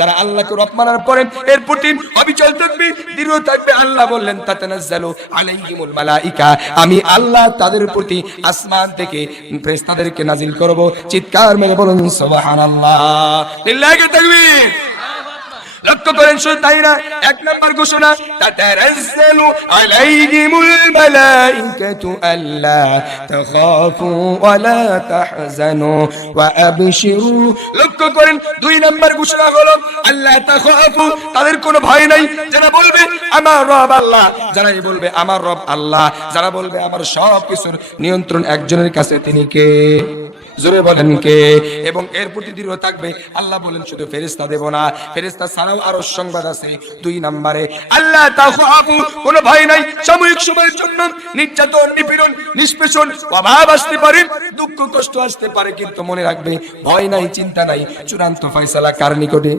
যারা আল্লাহকে রব মানার পরে এর প্রতি অবিচল থাকবে, দৃঢ় থাকবে, আল্লাহ বললেন তাতানাজ্জালু আলাইহিমুল মালাইকা, আমি আল্লাহ তাদের প্রতি আসমান থেকে ফেরেশতাদেরকে নাজিল করব। চিৎকার মেরে বলুন সুবহানাল্লাহ, লিল্লাহি তাকবীর। লক্ষ্য করেন, শুধু তাই না, এক নম্বর ঘোষণা তাতানাজ্জালু আলাইহিমুল মালাইকাতু আল্লা তাখাফু ওয়া লা তাহজানু ওয়া আবশিরু। লক্ষ্য করেন, দুই নম্বর ঘোষণা হলো আল্লাহ তাখাফু, তাদের কোনো ভয় নাই। যারা বলবে আমার রব আল্লাহ, যারাই বলবে আমার রব আল্লাহ, যারা বলবে আমার সব কিছুর নিয়ন্ত্রণ একজনের কাছে, তিনি কে? জোরে বলেন কে? এবং এর প্রতি দৃঢ় থাকবে। আল্লাহ বলেন শুধু ফেরেশতা দেব না, ফেরেশতা ছাড়াও আরো সংবাদ আছে। দুই নম্বরে আল্লাহ তাখাফু, কোনো ভয় নাই। সাময়িক সময়ের জন্য নির্যাতন, নিপীড়ন, নিষ্পেষণ, অভাব আসতে পারে, দুঃখ কষ্ট আসতে পারে, কিন্তু মনে রাখবে ভয় নাই, চিন্তা নাই, চূড়ান্ত ফয়সালা কার নিকটে?